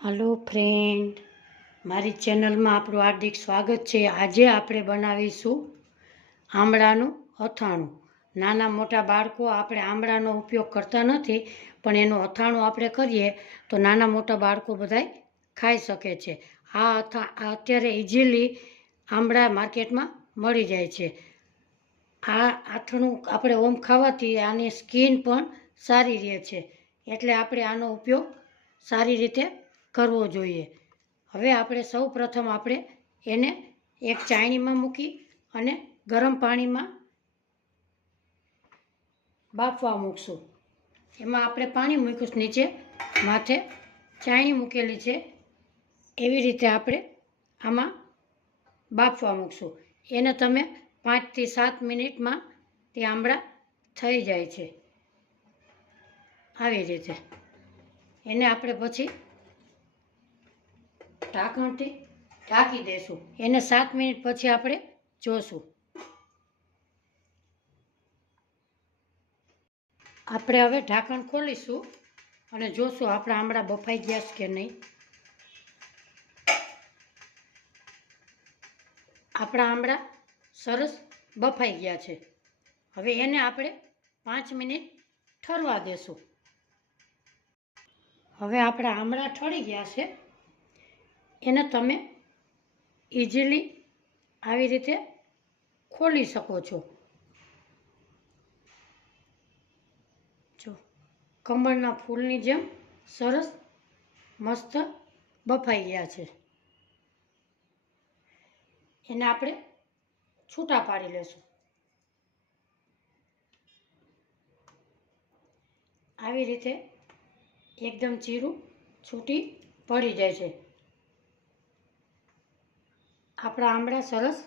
Hello friend, मारी channel में आपणुं हार्दिक स्वागत है। आजे आपणे बनावीशुं आमळानुं अथाणुं। नाना मोटा बाळको आपणे आमळानो उपयोग करता नथी, पण एनुं अथाणुं आपणे करीए तो नाना मोटा बाळको बधाय खाई शके छे। आ अत्यारे इजीली आमळा मार्केटमां मळी जाय छे। आ आथणुं आपणे ओम खावाथी आनी स्किन पण सारी रहे छे, एटले आपणे आनो उपयोग सारी रीते करवो जोईए। हवे आपणे सौ प्रथम आपणे एने एक चाळणीमां मूकी अने गरम पाणीमां बाफवा मूकशुं। एमां आपणे पाणी मूक्युं नीचे, माथे चाळणी मूकेली छे, एवी रीते आपणे आमां बाफवा मूकशुं। एने तमे 5 થી 7 મિનિટમાં તે આમળા થઈ જાય છે। આવી રીતે એને આપણે પછી ઢાંકણથી ઢાંકી દેશું। એને 7 મિનિટ પછી આપણે જોશું। આપણે હવે ઢાંકણ ખોલીશું અને જોશું આપણા આમળા બફાઈ ગયા છે કે નહીં। આપણા આમળા સરસ બફાઈ ગયા છે। હવે એને આપણે 5 મિનિટ ઠરવા દેશું। હવે આપણા આમળા ઠરી ગયા છે, એને તમે ઇઝીલી આવી રીતે ખોલી શકો છો। જો કમળના ફૂલની જેમ સરસ મસ્ત બફાઈ ગયા છે। એને આપણે છૂટા પાડી લેશું। આવી રીતે એકદમ ચીરું છૂટી પડી જાય છે। આપણા આમળા સરસ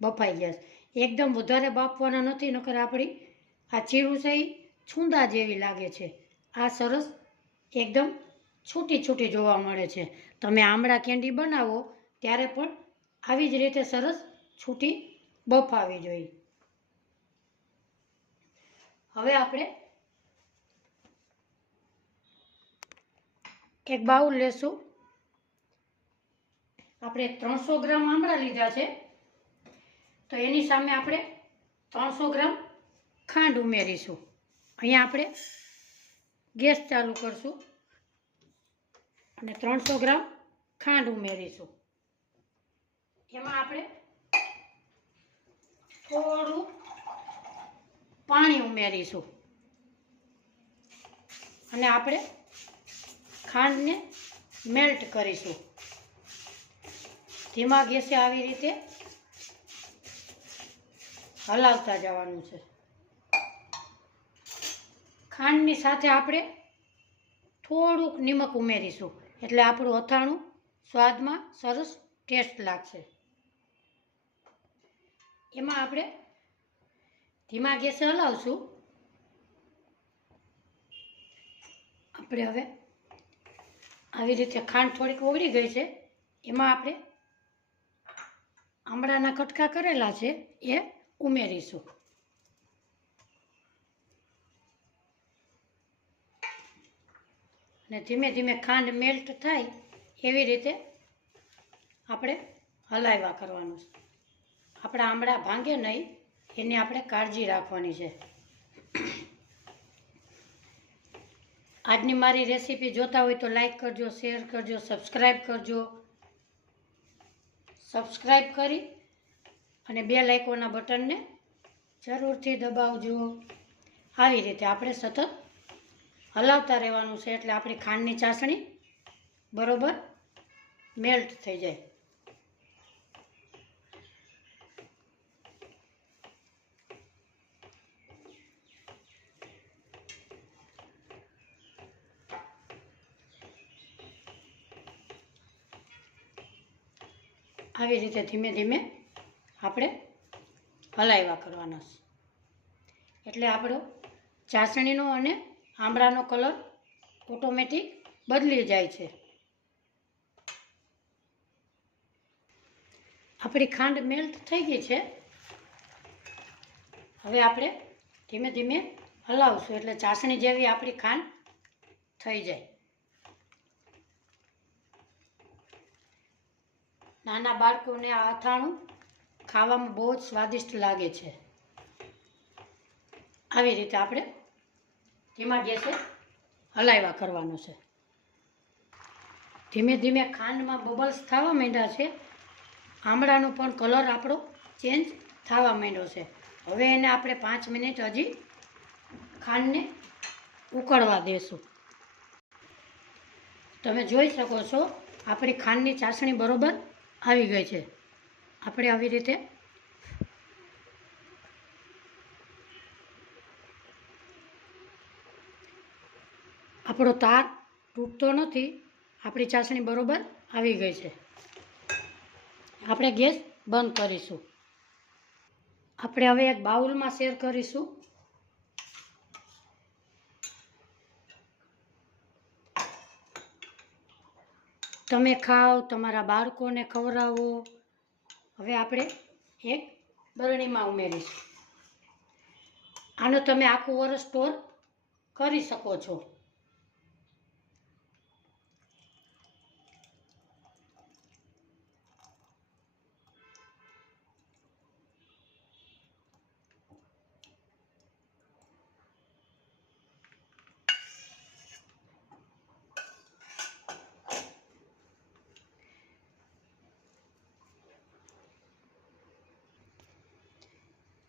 બફાઈ ગયા છે। એકદમ વધારે બાફવાના નથી, નકર આપણી આ ચીરું છે એ છૂંદા જેવી લાગે છે। આ સરસ એકદમ છૂટી છૂટી જોવા મળે છે। તમે આમળા કેન્ડી બનાવો ત્યારે પણ આવી જ રીતે સરસ છૂટી બફાવી જોઈએ। હવે આપણે એક બાઉલ લેશું। આપણે 300 ગ્રામ આમળા લીધા છે, તો એની સામે આપણે 300 ગ્રામ ખાંડ ઉમેરીશું। અહીંયા આપણે ગેસ ચાલુ કરશું અને 300 ગ્રામ ખાંડ ઉમેરીશું। એમાં આપણે થોડું પાણી ઉમેરીશું અને આપણે ખાંડને મેલ્ટ કરીશું। ધીમા ગેસે આવી રીતે હલાવતા જવાનું છે। ખાંડની સાથે આપણે થોડુંક નિમક ઉમેરીશું, એટલે આપણું અથાણું સ્વાદમાં સરસ ટેસ્ટ લાગશે। એમાં આપણે ધીમા ગેસે હલાવશું। આપણે હવે આવી રીતે ખાંડ થોડીક ઓગળી ગઈ છે, એમાં આપણે આમળાના કટકા કરેલા છે એ ઉમેરીશું। અને ધીમે ધીમે ખાંડ મેલ્ટ થાય એવી રીતે આપણે હલાવ્યા કરવાનું છે। આપણા આમળા ભાંગે નહીં એની આપણે કાળજી રાખવાની છે। આજની મારી રેસીપી જોતા હોય તો લાઈક કરજો, શેર કરજો, સબસ્ક્રાઈબ કરજો। સબસ્ક્રાઈબ કરી અને બેલ આઇકોનના બટનને જરૂરથી દબાવજો। આવી રીતે આપણે સતત હલાવતા રહેવાનું છે, એટલે આપણી ખાંડની ચાસણી બરોબર મેલ્ટ થઈ જાય। આવી રીતે ધીમે ધીમે આપણે હલાવ્યા કરવાના છે, એટલે આપણો ચાસણીનો અને આમળાનો કલર ઓટોમેટિક બદલી જાય છે। આપણી ખાંડ મેલ્ટ થઈ ગઈ છે। હવે આપણે ધીમે ધીમે હલાવશું એટલે ચાસણી જેવી આપણી ખાંડ થઈ જાય। નાના બાળકોને આ અથાણું ખાવામાં બહુ જ સ્વાદિષ્ટ લાગે છે. આવી રીતે આપણે ધીમા ગેસે હલાવ્યા કરવાનું છે. ધીમે ધીમે ખાંડમાં બબલ્સ થવા માંડ્યા છે. આમળાનો પણ કલર આપણો ચેન્જ થવા માંડ્યો છે. હવે એને આપણે 5 મિનિટ હજી ખાંડને ઉકળવા દેશું. તમે જોઈ શકો છો આપણી ખાંડની ચાસણી બરોબર આવી ગઈ છે. આપણે આવી રીતે આપણો તાર તૂટતો નથી. આપણી ચાસણી બરોબર આવી ગઈ છે. આપણે ગેસ બંધ કરીશું. આપણે હવે એક બાઉલમાં શેર કરીશું. તમે ખાઓ, તમારા બાળકોને ખવડાવો. હવે આપણે એક બરણીમાં ઉમેરીશું. આનો તમે આખું વર્ષ સ્ટોર કરી શકો છો.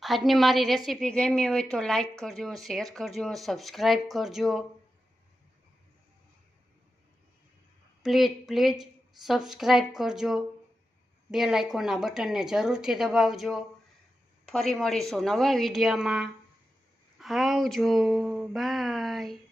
આજની મારી રેસીપી ગમી હોય તો લાઈક કરજો, શેર કરજો, સબસ્ક્રાઈબ કરજો. પ્લીઝ સબસ્ક્રાઈબ કરજો. બેલ આઇકોનના બટનને જરૂરથી દબાવજો. ફરી મળીશું નવા વિડીયોમાં. આવજો. બાય.